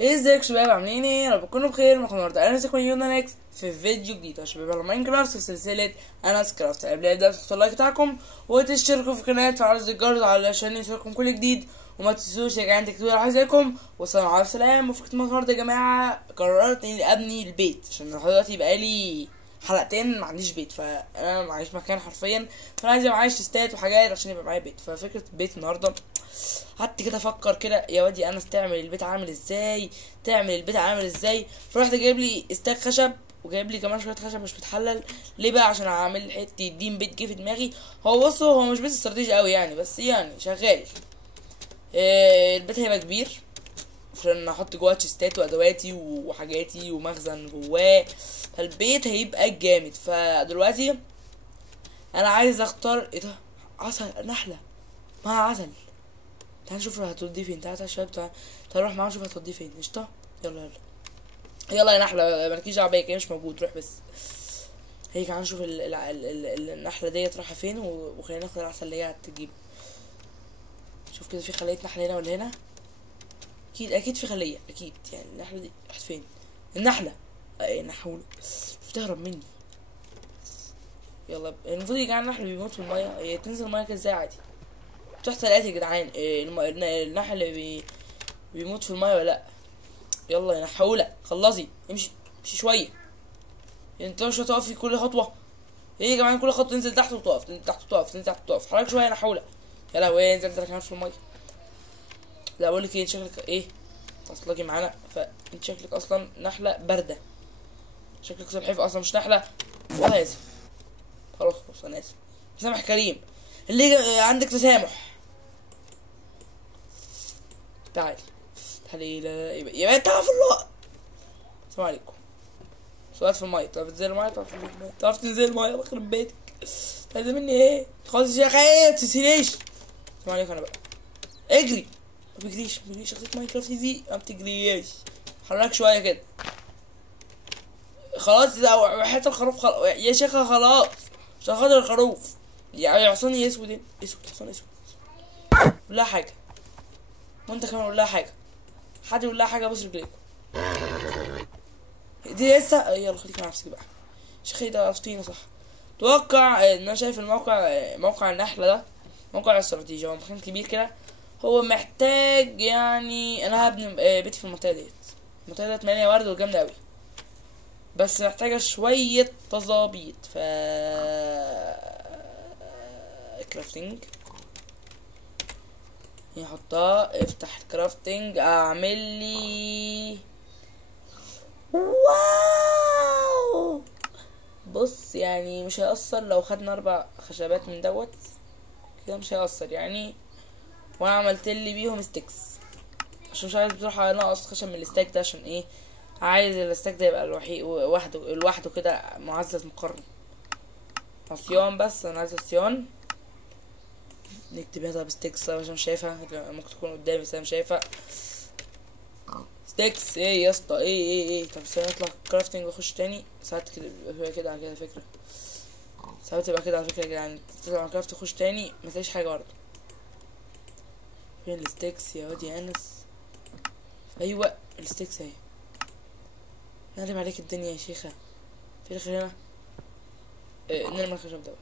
ازيك يا شباب؟ عاملين ايه؟ يا رب تكونوا بخير. معاكم النهارده انا سيكون يونا نكس في فيديو جديد يا شباب على ماينكرافت في سلسله انس كرافت. قبل ما ابدا تحطوا اللايك بتاعكم وتشتركوا في القناه وتفعلوا زر الجرس علشان يوصلكم كل جديد، وما تنسوش يا جدعان تكتبوا لي عايزاكم. والسلام على السلام. وفي النهارده يا جماعه قررت اني ابني البيت عشان لحد دلوقتي بقالي حلقتين ما عنديش بيت، فانا ما عنديش مكان حرفيا، فانا عايز يبقى معايا تستات وحاجات عشان يبقى معايا بيت. ففكره البيت النهارده قعدت كده افكر كده، يا وادي انس تعمل البيت عامل ازاي، تعمل البيت عامل ازاي. فرحت جايب لي استاك خشب وجايب لي كمان شويه خشب مش متحلل. ليه بقى؟ عشان اعمل حته دين بيت جه في دماغي. هو بصوا، هو مش بيت استراتيجي قوي يعني، بس يعني شغال. البيت هيبقى كبير عشان احط جواه تشيستات وادواتي وحاجاتي ومخزن جواه، فالبيت هيبقى جامد. فدلوقتي انا عايز اختار ايه ده؟ عسل، نحله مع عسل. تعال نشوف هتوديه فين. تعال يا شباب، تعال نروح معاه نشوف هتوديه فين. قشطة، يلا يلا يا نحلة، مالكيش دعوة بيا، مش موجود، روح بس. هيك تعال نشوف النحلة ديت رايحة فين، وخلينا ناخد العسل اللي هي هتجيبه. شوف كده، في خلية نحلة هنا ولا هنا؟ اكيد في خلية، اكيد. يعني النحلة دي راحت فين؟ النحلة ايه نحولة بتهرب مني. يلا المفروض يا جدعان النحل بيموت في المية، هي تنزل المية كده ازاي عادي؟ بتحصل يا جدعان. النحل بيموت في المية ولا لا؟ يلا يا نحولة خلصي، امشي شوية. انت مش هتقفي كل خطوة. ايه يا جماعة؟ كل خطوة تنزل تحت وتقف، تنزل تحت وتقف، تنزل تحت وتقف. حرك شوية يا نحولة. يا لهوي، انت كمان في المية. لا بقول لك ايه، شكلك ايه تصلجي معانا، فانت شكلك اصلا نحلة باردة، شكلك سلحفاة اصلا مش نحلة. والله اسف، خلاص انا اسف. تسامح كريم، اللي عندك تسامح. تعالي لا يبقى تعال في الله. السلام عليكم. سؤال في المية، تعرف تنزل المية؟ تعرف تنزل المية بخرب بيتك. عايزة مني ايه؟ خلاص يا اخي متسيريش. السلام عليكم. انا بقى اجري، ما بتجريش شخصية ماينكرافت دي ما بتجريش. حرك شوية كده. خلاص حتى الخروف يا شيخة خلاص، عشان خاطر الخروف. يا حصاني اسود، حصان اسود. قول لها حاجة، وانت كمان قول لها حاجة. حد يقول لها حاجة، بص رجليكم دي لسه. يلا خليك مع نفسك بقى. شيخي ده عرفتينا صح. توقع ان انا شايف موقع النحلة ده موقع استراتيجي، هو مكان كبير كده. هو محتاج يعني، انا هبني بيتي في المنطقة ديت. المنطقة ديت مليانة ورد وجامدة اوي، بس محتاجة شوية تظابيط. كرافتنج نحطها. افتح الكرافتنج، اعمل لي واو. بص يعني مش هيأثر لو خدنا 4 خشبات من دوت كده، مش هيأثر يعني. وانا عملت لي بيهم ستيكس عشان مش عايز بصراحة انقص خشب من الستاك ده. عشان ايه؟ عايز الستاك ده يبقى لوحده كده، معزز مقرن. عصيان، بس انا عايز عصيان. نكتب هنا بستيكس عشان مش شايفها، ممكن تكون قدامي بس انا مش شايفها. ستيكس ايه يا اسطى؟ ايه طب ثانية اطلع كرافتنج واخش تاني. ساعات كده على كده فكرة، ساعات تبقى كده على فكرة يعني. تطلع كرافت تخش تاني ما تلاقيش حاجة برضه. فين الستيكس يا وادي انس؟ ايوه الستيكس اهي. نقلب عليك الدنيا يا شيخة. في الاخر هنا نرمي الخشب دوت.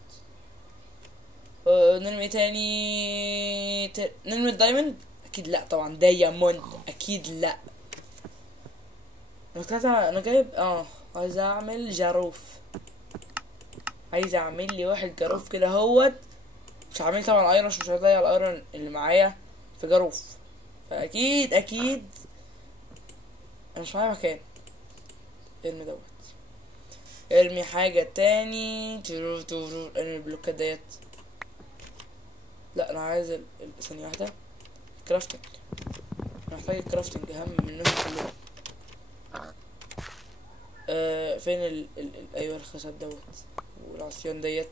نرمي ايه تاني؟ نرمي الدايموند؟ اكيد لا طبعا، دايموند اكيد لا. انا جايب عايز اعمل جاروف، عايز اعمل لي واحد جاروف كده هوت. مش هعمل طبعا ايرون، مش هضيع الايرون اللي معايا في جاروف، فاكيد انا مش معايا مكان. ارمي دوت، ارمي حاجة تاني. ارمي البلوكات ديت. لا انا عايز ثانية واحدة. كرافتنج، انا محتاج الكرافتنج اهم منهم كلهم. فين ايوه الخشب دوت والعصيان ديت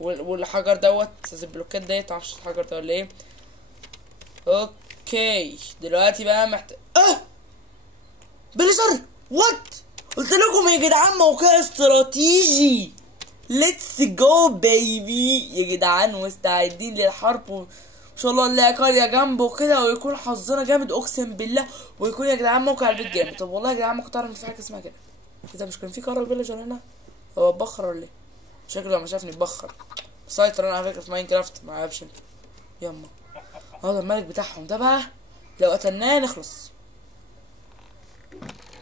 والحجر دوت. البلوكات ديت معرفش الحجر ده ولا ايه. اوكي دلوقتي بقى بليزر وات. قلت لكم يا جدعان موقع استراتيجي. ليتس جو بيبي يا جدعان، مستعدين للحرب ان شاء الله نلاقي قريه جنبه كده ويكون حظنا جامد اقسم بالله، ويكون يا جدعان موقع البيت جامد. طب والله يا جدعان ما كنت اعرف ان في حاجه اسمها كده. اذا مش كان في قريه فيلج هنا؟ هو اتبخر ولا ايه؟ شكله لما شافني اتبخر. مسيطر انا على فكره في ماينكرافت ما عيبش انت. يما هذا الملك بتاعهم ده بقى لو قتلناه نخلص.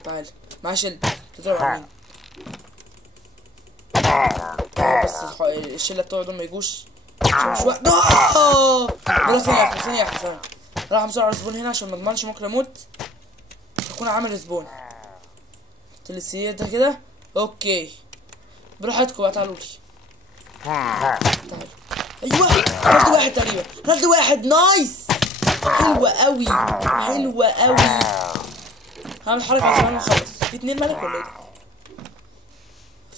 تعال معاه شيلد تضرب على مين؟ بس الشله بتوعه دول ما يجوش عشان مش وقت. دول ثانيه واحده راح بسرعه على الزبون هنا عشان ما اضمنش ممكن اموت. اكون عامل زبون. قلت السير ده كده اوكي براحتكم بقى. تعالوا لي تعالوا. ايوه خلت واحد تقريبا، خلت واحد. نايس حلوه قوي حلوه قوي. هعمل حركه عشان نخلص. في 2 ملك ولا ايه ده؟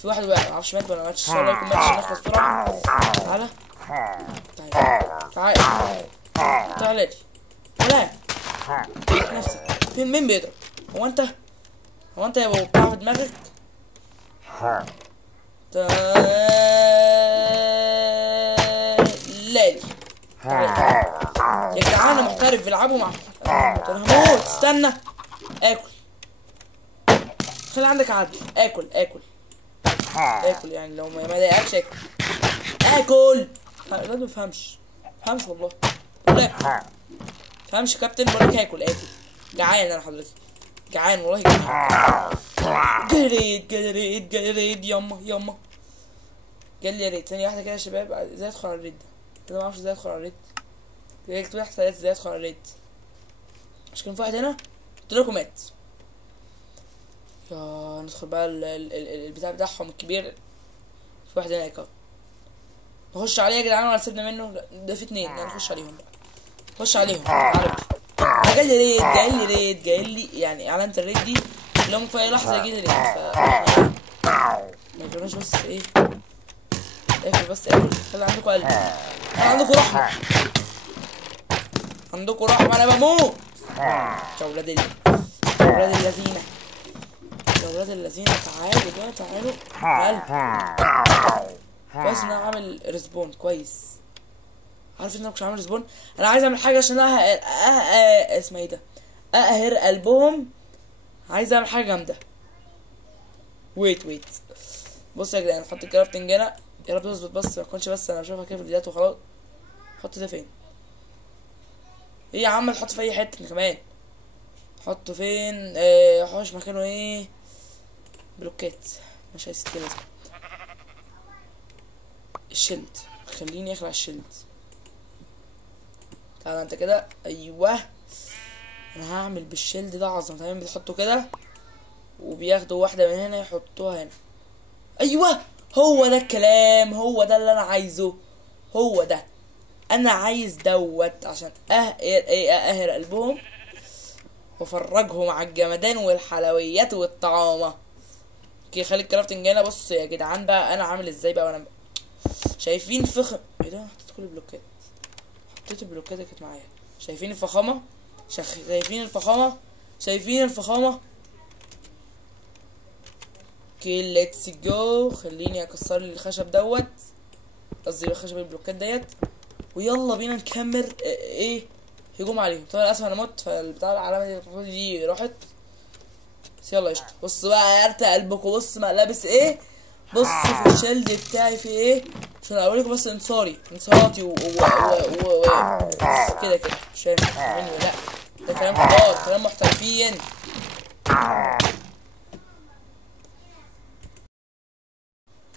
في واحد واقع معرفش مات ولا ماتش. ان شاء الله يكون مات عشان نخلص بسرعه. تعالى تعالى تعالى لي. تعالى نفسك. فين مين بيضرب؟ هو انت يا ابو بتاع في دماغك؟ تعالى يا جدعان. انا محترف بيلعبوا مع انا هموت. استنى اكل. خلي عندك عدل. اكل يعني لو ما ضايقكش اكل. لا ما بفهمش والله. لا فهمش يا كابتن. بقولك اكل جعان انا حضرتك. جعان والله جعان. جريت يما قال لي يا ريت. ثانية واحدة كده يا شباب. ازاي ادخل على الريد ده؟ انا ما اعرفش ازاي ادخل على الريد. كنت واحد ثلاثة ازاي ادخل على الريد. مش كان في واحد هنا قلت لكم مات. يا ندخل بقى البتاع بتاعهم الكبير. في واحد هناك اهو. نخش عليه يا جدعان ولا سيبنا منه؟ لا ده في 2. نخش عليهم بقى. نخش عليهم. تعالوا جاي لي يعني اعلانة الريد دي اللي هم في اي لحظة يجي لي ريد. ما يجروناش بس ايه. بس خلي عندكم قلب. خلي عندكم رحمة. انا بموت. يا ولاد الذين تعالوا كويس ان انا عامل ريسبون. كويس عارف ان انا مش عامل ريسبون. انا عايز اعمل حاجه عشان اسمها ايه ده اقهر قلبهم. عايز اعمل حاجه جامده. ويت بص يا جدعان. نحط الكرافتنج هنا. يا رب تظبط بس ما تكونش بس انا بشوفها كده في الفيديوهات وخلاص. حط ده فين؟ ايه يا عم تحط في اي حته كمان. حطه فين؟ حوش مكانه ايه؟ بلوكات مش هيسيب كده. الشيلد خليني اخلع الشيلد. تعالى انت كده. ايوه انا هعمل بالشيلد ده عظمه. تمام بتحطه كده وبياخدوا واحده من هنا يحطوها هنا. ايوه هو ده الكلام. هو ده اللي انا عايزه. هو ده انا عايز دوت عشان اقهر قلبهم وافرجهم على الجمدان والحلويات والطعامه. اوكي خلي الكرافتنج هنا. بص يا جدعان بقى انا عامل ازاي بقى. وانا شايفين فخم ايه ده. حطيت كل البلوكات. حطيت البلوكات اللي كانت معايا. شايفين الفخامه. شايفين الفخامه. اوكي ليتس جو. خليني اكسر لي الخشب دوت. قصدي الخشب البلوكات ديت. ويلا بينا نكمل ايه هجوم عليهم. طبعا للاسف انا مت فالبتاع العلامه دي راحت. بس يلا قشطه. بص بقى يا ارت قلبكم. بص ما لابس ايه. بص في الشيلد بتاعي في ايه عشان اوريكم بس انتصاراتي كده مش فاهم مني. لا ده كلام كبار كلام محترفين.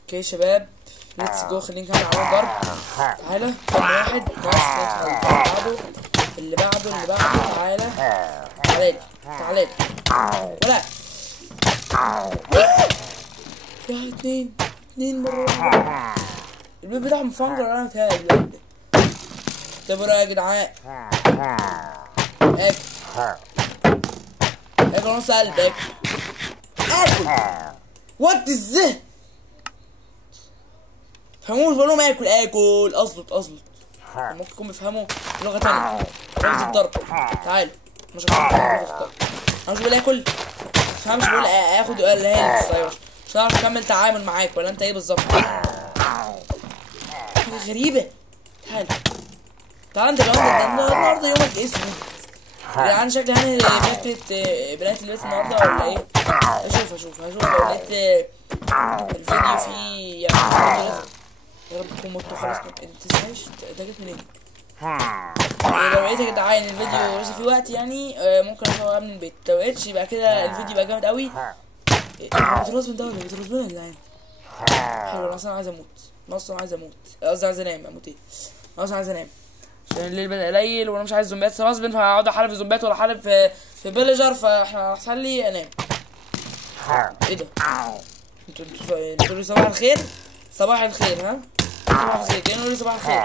اوكي شباب ليتس جو. خلينا نكمل على الضرب. تعالى كم واحد اللي بعده تعالى ولا يا 2 مرة واحدة. البيت بتاعهم فانجر. انا متهيألي اختبروا يا جدعان. اكل نص قلب. اكل وات ازاي فهموش. بقولهم اكل اظبط. ممكن يكون بيفهموا لغة تانية. لغة الضرب. تعالوا مش انا مش بقول اكل. مفهمش بقول اخد الهيلث. طيب مش هعرف اكمل تعامل معاك ولا انت ايه بالظبط. حاجة غريبة. تعال انت كمان النهارده يومك اسود يا جدعان. شكلي هاني فكرة بنات البيت النهارده ولا ايه؟ هشوف لو لقيت الفيديو فيه يعني يا رب تكون مت خلاص. متنساش ده جت منين؟ لو لقيت يا جدعان الفيديو لسه فيه وقت يعني ممكن اصورها من البيت. لو لقيتش يبقى كده الفيديو بقى جامد قوي. بترز من ده ولا بترز يا جدعان؟ حلو. انا اصلا عايز اموت، قصدي عايز انام. اموت ايه؟ اصلا عايز انام عشان الليل بدأ قليل وانا مش عايز زومبيات غصب، فهقعد احارب في زومبيات ولا احارب في فيليجر، فاحنا احسن لي انام. ايه ده؟ انتوا بتقولوا صباح الخير؟ صباح الخير ها؟ صباح الخير كانوا يقولوا صباح الخير.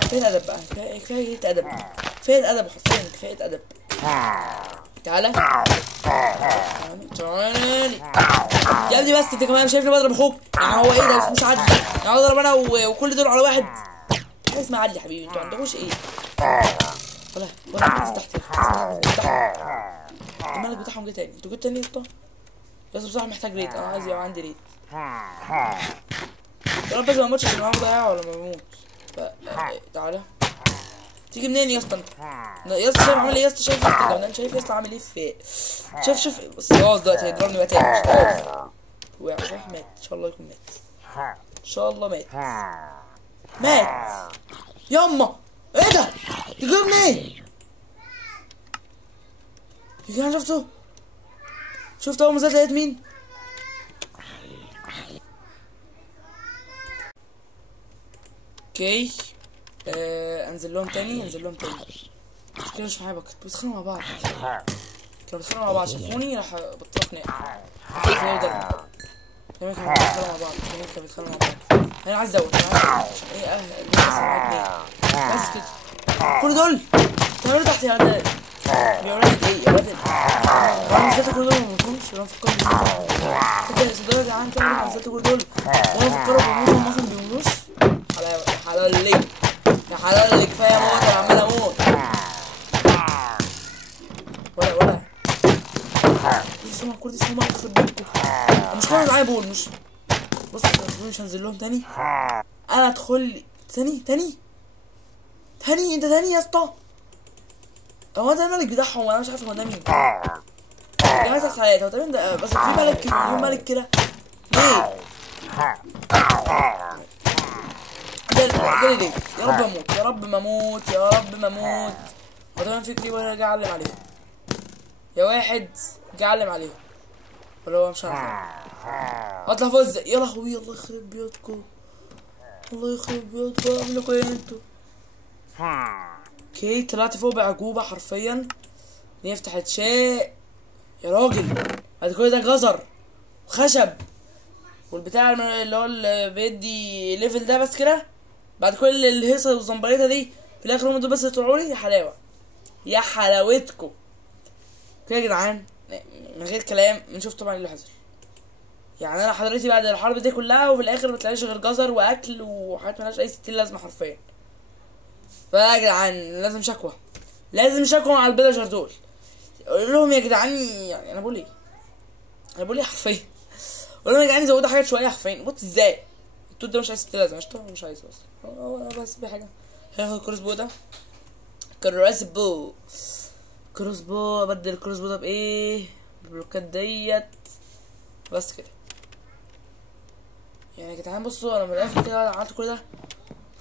كفاية الأدب بقى، كفاية أدب، كفاية أدب حرفيا، كفاية أدب. تعالى يا ابني بس انت كمان شايفني بضرب اخوك يعني؟ هو ايه ده؟ مش عدل يعني اضرب انا وكل دول على واحد؟ حاجه اسمها عدل يا حبيبي. انتوا عندكوش ايه؟ ولا تحت الملك بتاعهم جه تاني. انتوا جيتوا تاني يا اسطى؟ يا اسطى بصراحه محتاج ريت، انا عايز يبقى عندي ريت. يا رب بس ما اموتش عشان انا ضايع ولا ما بموت. تعالى تيجي منين يا اسطى انت؟ يا اسطى شايف عامل ايه يا اسطى؟ شايف يا اسطى شايف يا اسطى عامل ايه في شوف بس خلاص دلوقتي هيضربني بقى تاني. خلاص وقع صح؟ مات ان شاء الله. يكون مات ان شاء الله. مات ياما. ايه ده؟ تجيب منين؟ يا جدعان شفت اول ما نزلت لقيت مين؟ اوكي انزل لهم تاني كده مش معايا باكت. بيتخانقوا مع بعض شافوني راح بطلوا خناقه. كانوا بيتخانقوا مع بعض. انا عايز ازود عشان ايه بس كده. كل دول تعالوا تحت يا ولاد. يا ولاد ايه يا ولاد؟ انا نزلت كل دول ومفهمش. انا فكرت كده يا صديقي يا جدعان. انا نزلت كل دول وانا فكروا بيموتوا مثلا بيموتوش. حلال ليك يا حلال ليك. كفايه موت. انا عمال اموت ولا دي اسمها كل دي اسمها يخرب بيتكم. مش كانوا معايا بول. بص مش هنزل لهم تاني. انا ادخل لي تاني انت تاني يا اسطى. هو ده الملك بتاعهم وانا مش عارف هو ده مين. جماعة الحياة هو تقريبا ده بس في ملك كده ليه؟ جالي ليه؟ يا رب ما اموت هو تمام. في كريبر جه علم عليهم. يا واحد جه علم عليهم ولا هو مش عارف. اطلع فوق ازاي؟ يا لهوي الله يخرب بيوتكم. اعملوا ايه انتوا؟ اوكي طلعت فوق بعجوبة حرفيا. نفتح الشاء يا راجل. بعد كل ده جزر وخشب والبتاع اللي هو اللي بيدي ليفل ده بس كده. بعد كل الهيصة والزمبريطة دي في الاخر هم دول بس يطلعوا لي. يا حلاوة يا حلاوتكم كده يا جدعان. من غير كلام نشوف طبعا اللي حصل. يعني انا حضرتي بعد الحرب دي كلها وفي الاخر ما طلعليش غير جزر واكل وحاجات مالهاش اي 60 لازمه حرفيا. فيا جدعان لازم شكوى على الفيلجر دول. اقول لهم يا جدعان يعني انا بقول ايه حرفيا. اقول لهم يا جدعان زودوا حاجات شويه حرفيا. بص ازاي التوت ده مش عايز 60 لازمه. مش عايزه اصلا. هو بس في حاجه هاخد الكروسبو ده. كروسبو ابدل الكروسبو ده بايه؟ بالبلوكات ديت بس كده. يعني يا جدعان بصوا انا من الاخر كده عملت كل ده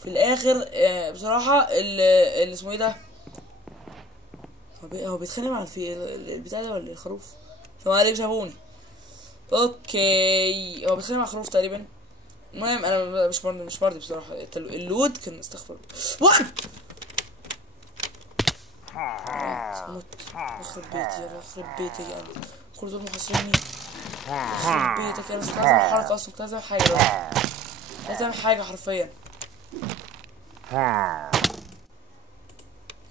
في الاخر. بصراحه اللي اسمه ايه ده هو بيتخانق مع البتاع ده ولا الخروف؟ فما عليك شافوني. اوكي هو بيتخانق مع الخروف تقريبا. المهم انا مش مرضي بصراحه. اللود كان استغفر وات يخرب بيتي يا جدعان. كل دول محاصريني. يخرب بيتك انا مش لازم حركه اصلا. كنت لازم حاجه دلوقتي. لازم حاجه حرفيا.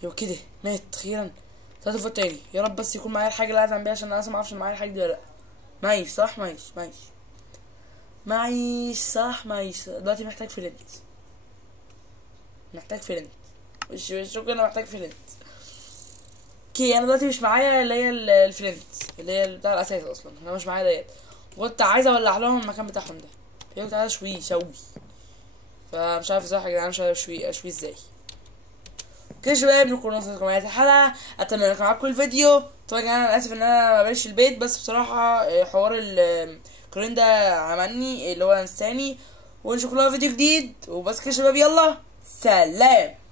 يو كده مات اخيرا. طلعت فوق تاني. يا رب بس يكون معايا الحاجه اللي عايز اعمل بيها عشان انا اصلا معرفش معايا الحاجه دي ولا لا. معيش صح؟ معيش صح. دلوقتي محتاج فلنت. مش انا محتاج فلنت. اوكي انا دلوقتي مش معايا اللي هي الفلنت اللي هي بتاع الاساس اصلا. انا مش معايا ديت. وكنت عايز اولع لهم المكان بتاعهم ده. كنت عايز اشويه فمش عارف ازاي يا جدعان. مش عارف اشويه ازاي. كده يا شباب نكون وصلنا لنهاية الحلقة. اتمنى يكون عجبكم الفيديو. طبعا انا اسف ان انا مبقاش البيت، بس بصراحة حوار الكورين ده عملني اللي هو انساني. ونشوفكم في فيديو جديد وبس كده يا شباب، يلا سلام.